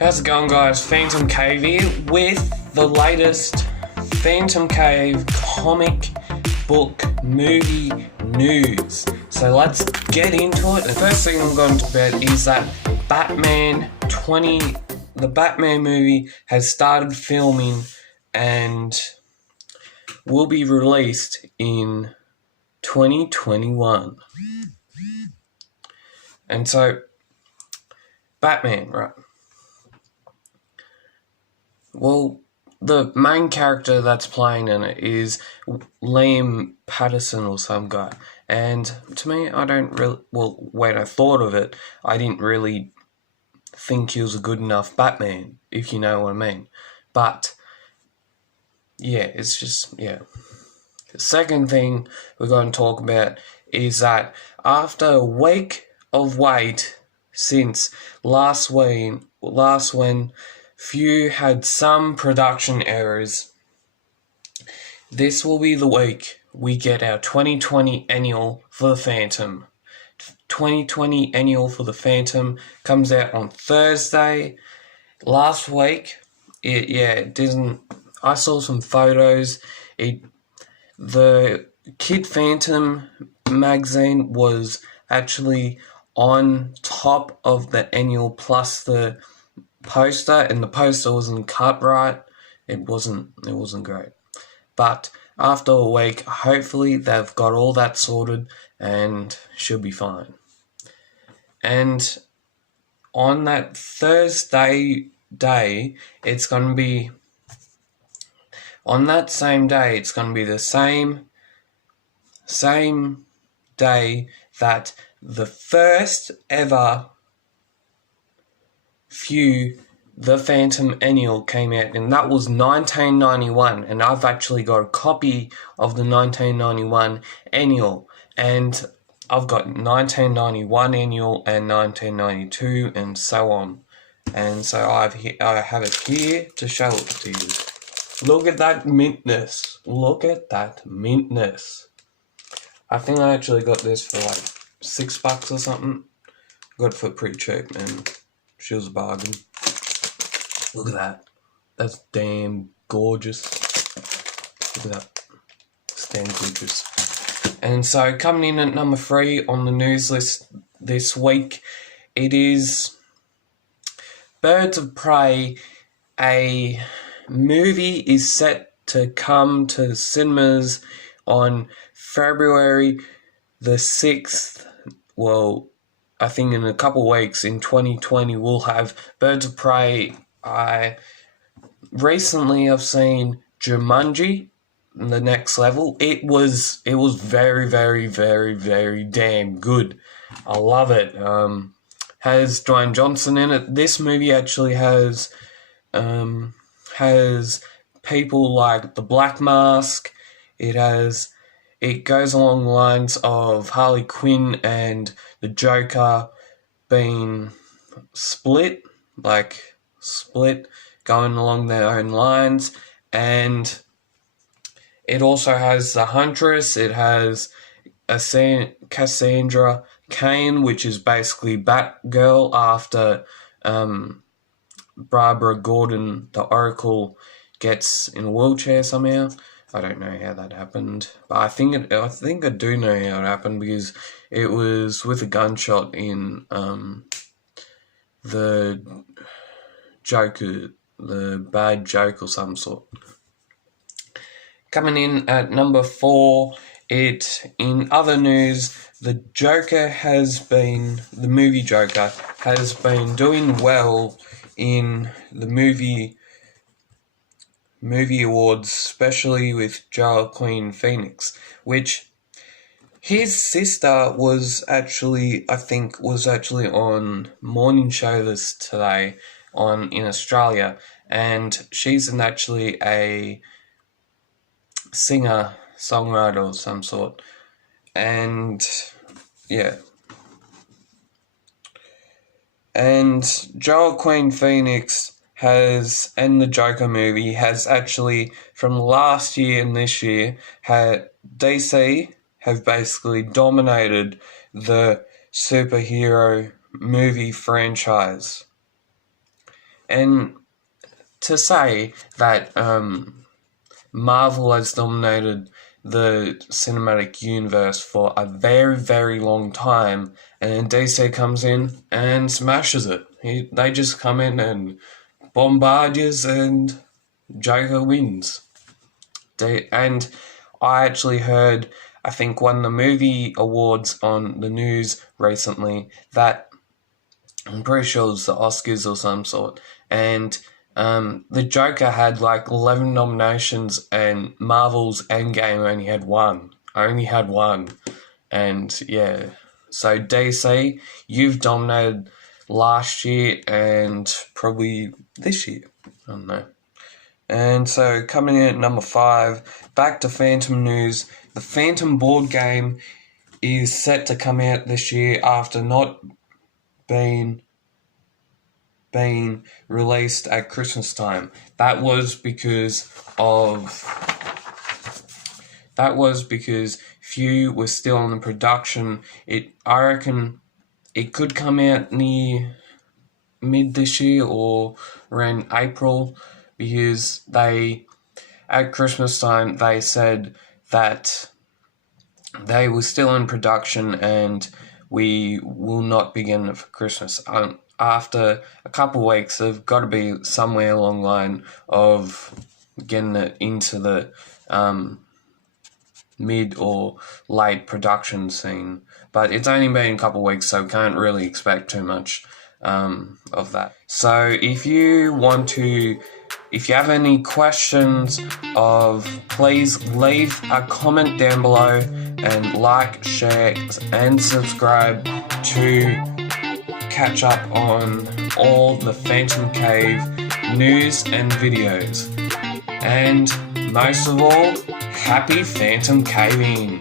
How's it going, guys? PhantomCave here with the latest PhantomCave comic book movie news. So let's get into it. The first thing I'm going to talk about is that the Batman movie has started filming and will be released in 2021. And so, Batman, right? Well, the main character that's playing in it is Liam Patterson or some guy. And to me, I don't really... Well, when I thought of it, I didn't really think he was a good enough Batman, if you know what I mean. But, yeah, it's just... yeah. The second thing we're going to talk about is that after a week of wait since last when few had some production errors, this will be the week we get our 2020 annual for the Phantom. 2020 annual for the Phantom comes out on Thursday. Last week, it didn't... I saw some photos. The Kid Phantom magazine was actually on top of the annual plus the poster, and the poster wasn't cut right. It wasn't great. But after a week, hopefully they've got all that sorted and should be fine. And on that Thursday day, it's going to be... On that same day, it's going to be the same day that the first ever The Phantom Annual came out, and that was 1991, and I've actually got a copy of the 1991 Annual, and I've got 1991 Annual and 1992 and so on, and so I have it here to show it to you. Look at that mintness. Look at that mintness. I think I actually got this for like $6 or something. Got it for pretty cheap, and she was a bargain. Look at that. That's damn gorgeous. Look at that. It's damn gorgeous. And so coming in at number 3 on the news list this week, it is Birds of Prey. A movie is set to come to cinemas on February the 6th. Well, I think in a couple of weeks in 2020 we'll have Birds of Prey. Recently I've seen Jumanji, The Next Level. It was very, very, very, very damn good. I love it. Has Dwayne Johnson in it. This movie actually has people like the Black Mask. It goes along the lines of Harley Quinn and the Joker being split, going along their own lines. And it also has the Huntress. It has Cassandra Cain, which is basically Batgirl after Barbara Gordon, the Oracle, gets in a wheelchair somehow. I don't know how that happened, but I think I do know how it happened, because it was with a gunshot in the Joker, the bad joke or some sort. Coming in at number 4, in other news, the movie Joker has been doing well in the movie awards, especially with Joaquin Phoenix, which his sister was actually on morning show today in Australia, and she's actually a singer, songwriter of some sort, and yeah. And Joaquin Phoenix and the Joker movie has actually, from last year and this year, DC have basically dominated the superhero movie franchise. And to say that Marvel has dominated the cinematic universe for a very, very long time, and then DC comes in and smashes it. They just come in and bombard us, and Joker wins. And I actually heard, I think, one of the movie awards on the news recently that I'm pretty sure it was the Oscars or some sort, and the Joker had like 11 nominations, and Marvel's Endgame only had one. And yeah, so DC, you've dominated last year and probably this year. I don't know. And so coming in at number 5, back to Phantom news. The Phantom board game is set to come out this year after not being released at Christmas time. That was because few were still in the production. I reckon it could come out near mid this year or around April, because at Christmas time they said that they were still in production and we will not begin it for Christmas. After a couple of weeks, they've got to be somewhere along the line of getting it into the mid or late production scene. But it's only been a couple of weeks, so can't really expect too much of that. So if you have any questions please leave a comment down below, and like, share, and subscribe to catch up on all the PhantomCave news and videos. And most of all, happy Phantom Caving!